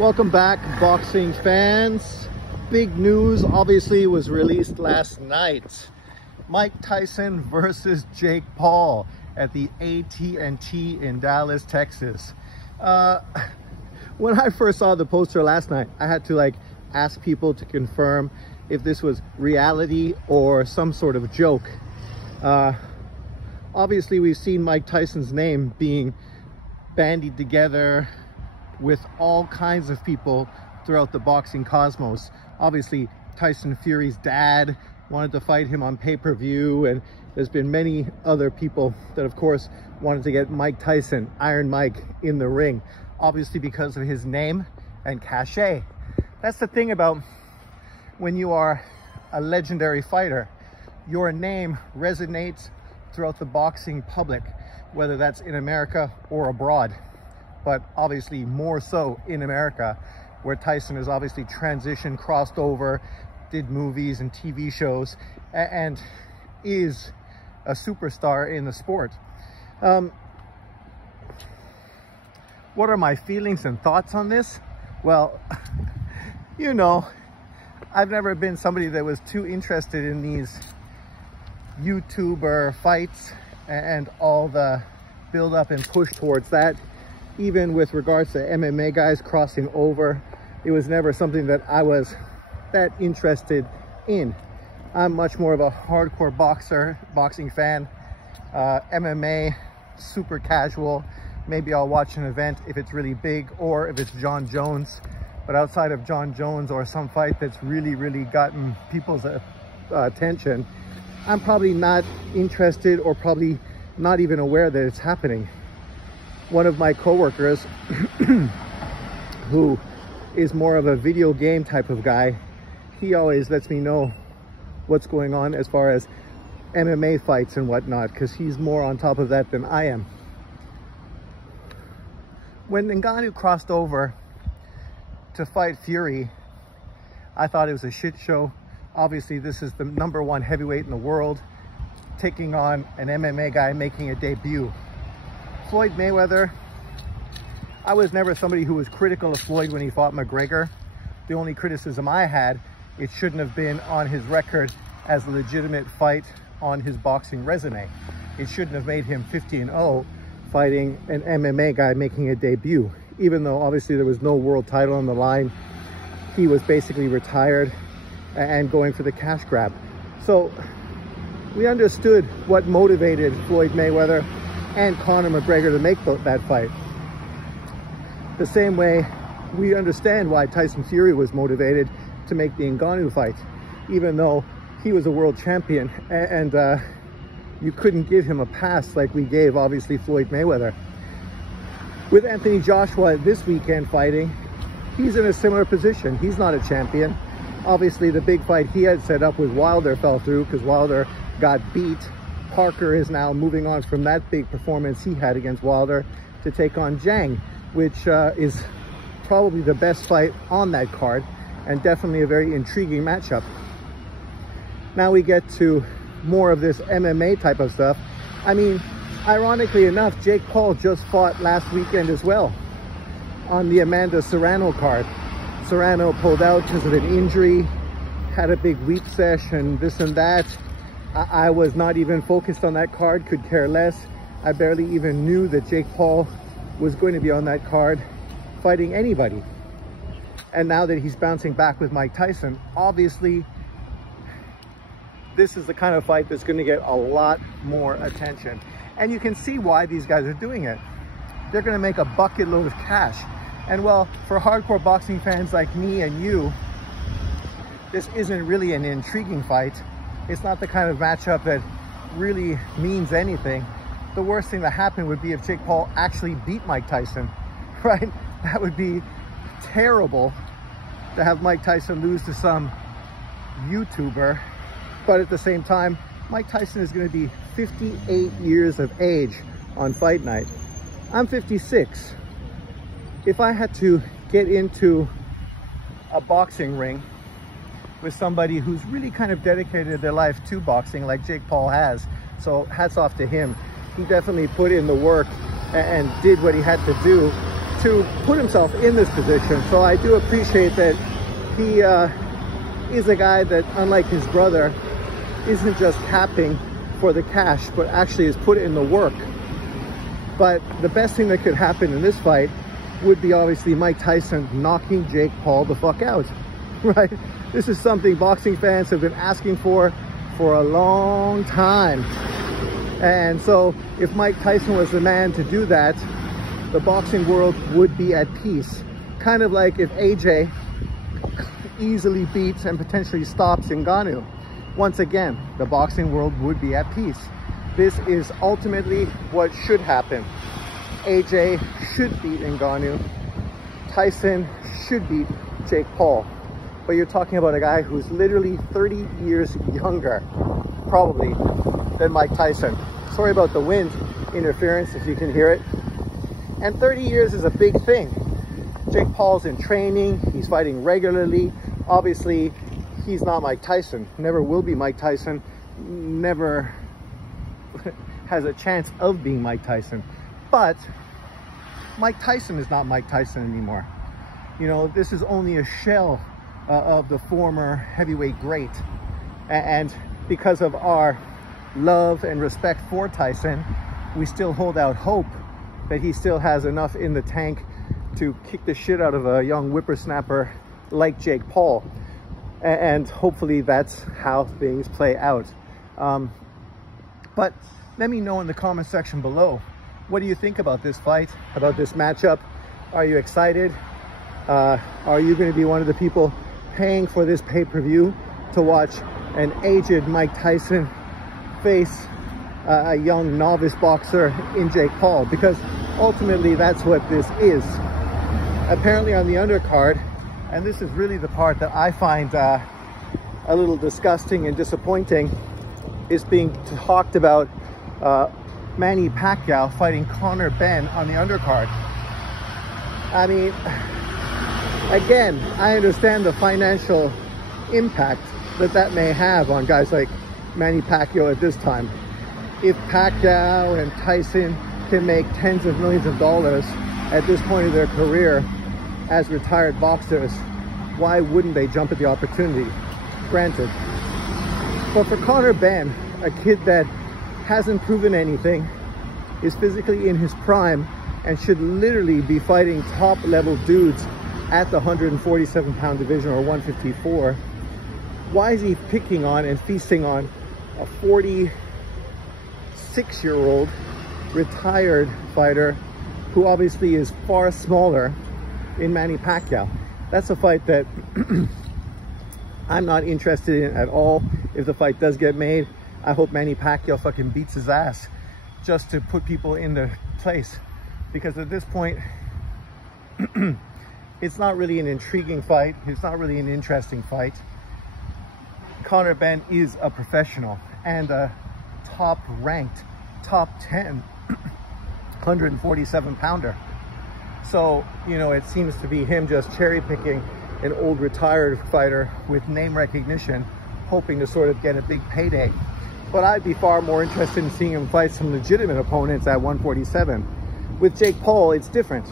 Welcome back, boxing fans. Big news obviously was released last night. Mike Tyson versus Jake Paul at the AT&T in Dallas, Texas. When I first saw the poster last night, I had to ask people to confirm if this was reality or some sort of joke. Obviously, we've seen Mike Tyson's name being bandied together with all kinds of people throughout the boxing cosmos. Obviously, Tyson Fury's dad wanted to fight him on pay-per-view, and there's been many other people that, of course, wanted to get Mike Tyson, Iron Mike, in the ring, obviously because of his name and cachet. That's the thing about when you are a legendary fighter. Your name resonates throughout the boxing public, whether that's in America or abroad, but obviously more so in America, where Tyson has obviously transitioned, crossed over, did movies and TV shows, and is a superstar in the sport. What are my feelings and thoughts on this? Well, you know, I've never been somebody that was too interested in these YouTuber fights and all the build up and push towards that. Even with regards to MMA guys crossing over, it was never something that I was that interested in. I'm much more of a hardcore boxing fan. MMA, super casual. Maybe I'll watch an event if it's really big or if it's John Jones. But outside of John Jones or some fight that's really gotten people's attention, I'm probably not interested or probably not even aware that it's happening. One of my coworkers who is more of a video game type of guy, he always lets me know what's going on as far as MMA fights and whatnot, because he's more on top of that than I am. When Ngannou crossed over to fight Fury, I thought it was a shit show. Obviously, this is the #1 heavyweight in the world taking on an MMA guy making a debut. Floyd Mayweather, I was never somebody who was critical of Floyd when he fought McGregor. The only criticism I had, it shouldn't have been on his record as a legitimate fight on his boxing resume. It shouldn't have made him 50-0 fighting an MMA guy making a debut. Even though obviously there was no world title on the line, he was basically retired and going for the cash grab. So we understood what motivated Floyd Mayweather and Conor McGregor to make that fight. The same way we understand why Tyson Fury was motivated to make the Ngannou fight, even though he was a world champion and you couldn't give him a pass like we gave obviously Floyd Mayweather. With Anthony Joshua this weekend fighting, he's in a similar position. He's not a champion. Obviously the big fight he had set up with Wilder fell through because Wilder got beat. Parker is now moving on from that big performance he had against Wilder to take on Zhang, which is probably the best fight on that card and definitely a very intriguing matchup. Now we get to more of this MMA type of stuff. I mean, ironically enough, Jake Paul just fought last weekend as well on the Amanda Serrano card. Serrano pulled out because of an injury, had a big weep session, this and that. I was not even focused on that card, could care less. I barely even knew that Jake Paul was going to be on that card fighting anybody. And now that he's bouncing back with Mike Tyson, obviously this is the kind of fight that's going to get a lot more attention. And you can see why these guys are doing it. They're going to make a bucket load of cash. And well, for hardcore boxing fans like me and you, this isn't really an intriguing fight. It's not the kind of matchup that really means anything. The worst thing that happened would be if Jake Paul actually beat Mike Tyson, right? That would be terrible to have Mike Tyson lose to some YouTuber. But at the same time, Mike Tyson is going to be 58 years of age on fight night. I'm 56. If I had to get into a boxing ring with somebody who's really kind of dedicated their life to boxing like Jake Paul has, so hats off to him. He definitely put in the work and did what he had to do to put himself in this position. So I do appreciate that he is a guy that, unlike his brother, isn't just capping for the cash, but actually is put in the work. But the best thing that could happen in this fight would be obviously Mike Tyson knocking Jake Paul the fuck out, right? This is something boxing fans have been asking for a long time. And so if Mike Tyson was the man to do that, the boxing world would be at peace. Kind of like if AJ easily beats and potentially stops Ngannou. Once again, the boxing world would be at peace. This is ultimately what should happen. AJ should beat Ngannou. Tyson should beat Jake Paul. But you're talking about a guy who's literally 30 years younger, probably, than Mike Tyson. Sorry about the wind interference, if you can hear it. And 30 years is a big thing. Jake Paul's in training, he's fighting regularly. Obviously, he's not Mike Tyson, never will be Mike Tyson, never has a chance of being Mike Tyson. But Mike Tyson is not Mike Tyson anymore. You know, this is only a shell of the former heavyweight great. And because of our love and respect for Tyson, we still hold out hope that he still has enough in the tank to kick the shit out of a young whippersnapper like Jake Paul. And hopefully that's how things play out. But let me know in the comment section below, what do you think about this fight, about this matchup? Are you excited? Are you going to be one of the people paying for this pay-per-view to watch an aged Mike Tyson face a young novice boxer in Jake Paul? Because ultimately that's what this is. Apparently on the undercard, and this is really the part that I find a little disgusting and disappointing, is being talked about Manny Pacquiao fighting Conor Benn on the undercard. I mean, again, I understand the financial impact that may have on guys like Manny Pacquiao at this time. If Pacquiao and Tyson can make tens of millions of dollars at this point of their career as retired boxers, why wouldn't they jump at the opportunity? Granted. But for Conor Benn, a kid that hasn't proven anything, is physically in his prime, and should literally be fighting top level dudes at the 147-pound division or 154, why is he picking on and feasting on a 46-year-old retired fighter who obviously is far smaller in Manny Pacquiao? That's a fight that I'm not interested in at all. If the fight does get made, I hope Manny Pacquiao fucking beats his ass just to put people in their place. Because at this point, it's not really an intriguing fight. It's not really an interesting fight. Conor Benn is a professional and a top-ranked, top 10, 147-pounder. So, you know, it seems to be him just cherry-picking an old retired fighter with name recognition, hoping to sort of get a big payday. But I'd be far more interested in seeing him fight some legitimate opponents at 147. With Jake Paul, it's different.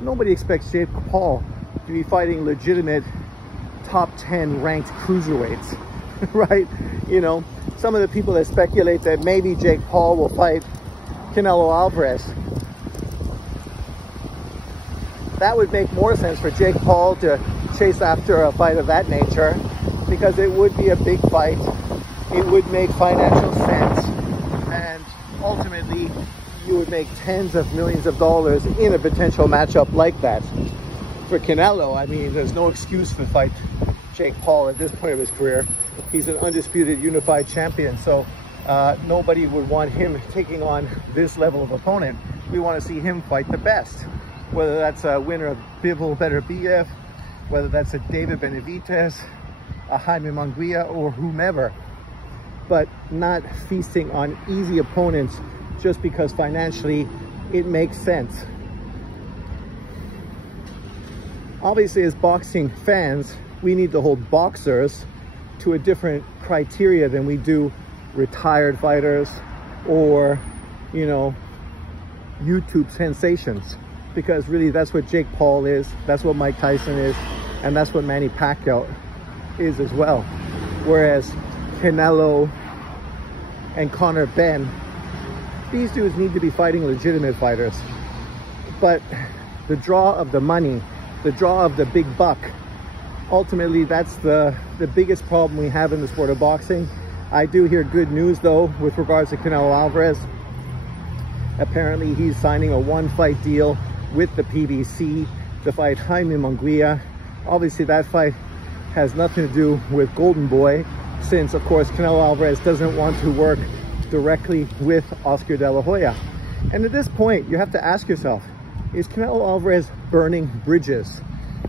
Nobody expects Jake Paul to be fighting legitimate top 10 ranked cruiserweights, right? You know, some of the people that speculate that maybe Jake Paul will fight Canelo Alvarez. That would make more sense for Jake Paul to chase after a fight of that nature, because it would be a big fight. It would make financial sense, and ultimately you would make tens of millions of dollars in a potential matchup like that. For Canelo, I mean, there's no excuse to fight Jake Paul at this point of his career. He's an undisputed unified champion, so nobody would want him taking on this level of opponent. We want to see him fight the best, whether that's a winner of Bivol Beterbiev, whether that's a David Benavidez, a Jaime Munguia, or whomever, but not feasting on easy opponents just because financially it makes sense. Obviously, as boxing fans, we need to hold boxers to a different criteria than we do retired fighters or, you know, YouTube sensations. because really that's what Jake Paul is, that's what Mike Tyson is, and that's what Manny Pacquiao is as well. Whereas Canelo and Conor Ben, these dudes need to be fighting legitimate fighters. But the draw of the money, the draw of the big buck, ultimately that's the biggest problem we have in the sport of boxing. I do hear good news though with regards to Canelo Alvarez. Apparently he's signing a 1-fight deal with the PBC to fight Jaime Munguia. Obviously that fight has nothing to do with Golden Boy, since of course Canelo Alvarez doesn't want to work directly with Oscar De La Hoya. And at this point you have to ask yourself, is Canelo Alvarez burning bridges?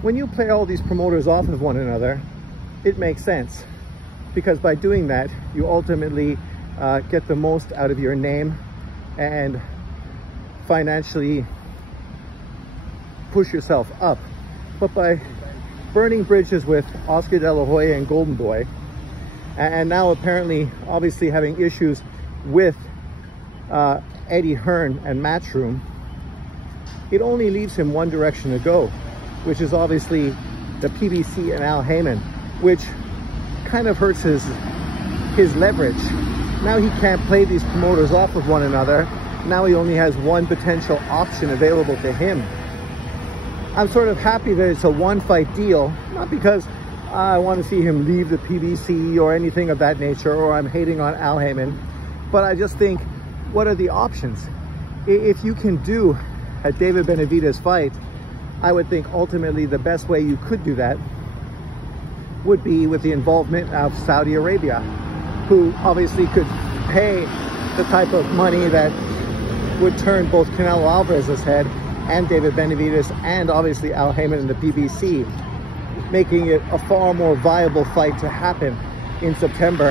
When you play all these promoters off of one another, it makes sense, because by doing that you ultimately get the most out of your name and financially push yourself up. But by burning bridges with Oscar De La Hoya and Golden Boy, and now apparently obviously having issues with Eddie Hearn and Matchroom, it only leaves him one direction to go, which is obviously the PBC and Al Heyman, which kind of hurts his leverage. Now he can't play these promoters off of one another. Now he only has one potential option available to him. I'm sort of happy that it's a 1-fight deal, not because I want to see him leave the PBC or anything of that nature, or I'm hating on Al Heyman, but I just think, what are the options? If you can do a David Benavidez fight, I would think ultimately the best way you could do that would be with the involvement of Saudi Arabia, who obviously could pay the type of money that would turn both Canelo Alvarez's head and David Benavidez and obviously Al Heyman and the PBC, making it a far more viable fight to happen in September.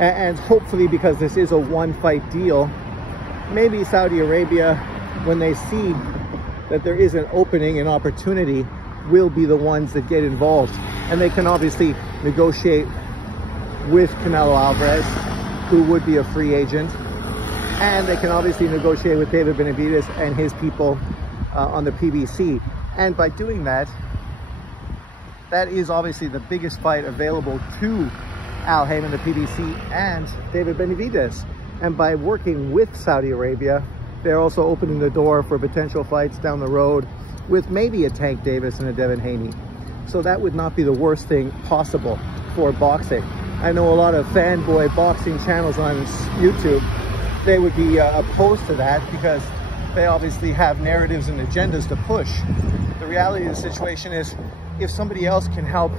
And hopefully, because this is a 1-fight deal, maybe Saudi Arabia, when they see that there is an opening, an opportunity, will be the ones that get involved. And they can obviously negotiate with Canelo Alvarez, who would be a free agent. And they can obviously negotiate with David Benavidez and his people on the PBC. And by doing that, that is obviously the biggest fight available to Al Heyman, the PBC, and David Benavidez. And by working with Saudi Arabia, they're also opening the door for potential fights down the road with maybe a Tank Davis and a Devin Haney. So that would not be the worst thing possible for boxing. I know a lot of fanboy boxing channels on YouTube, they would be opposed to that because they obviously have narratives and agendas to push. The reality of the situation is, if somebody else can help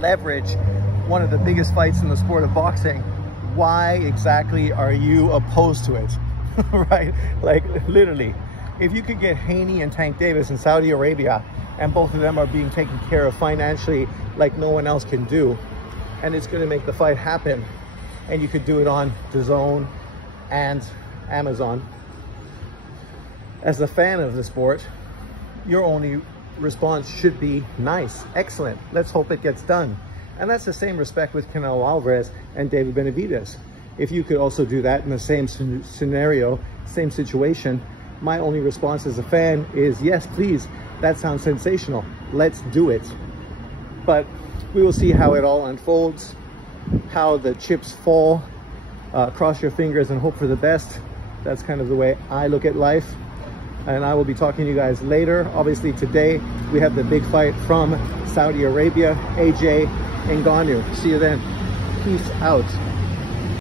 leverage one of the biggest fights in the sport of boxing, why exactly are you opposed to it? Right? Like, literally, if you could get Haney and Tank Davis in Saudi Arabia, and both of them are being taken care of financially like no one else can do, and it's going to make the fight happen, and you could do it on DAZN and Amazon. As a fan of the sport, your only response should be nice, excellent, let's hope it gets done. And that's the same respect with Canelo Alvarez and David Benavidez. If you could also do that in the same scenario, same situation, my only response as a fan is, yes, please, that sounds sensational, let's do it. But we will see how it all unfolds, how the chips fall. Cross your fingers and hope for the best. That's kind of the way I look at life. And I will be talking to you guys later. Obviously today we have the big fight from Saudi Arabia, AJ Ngannou. See you then. Peace out.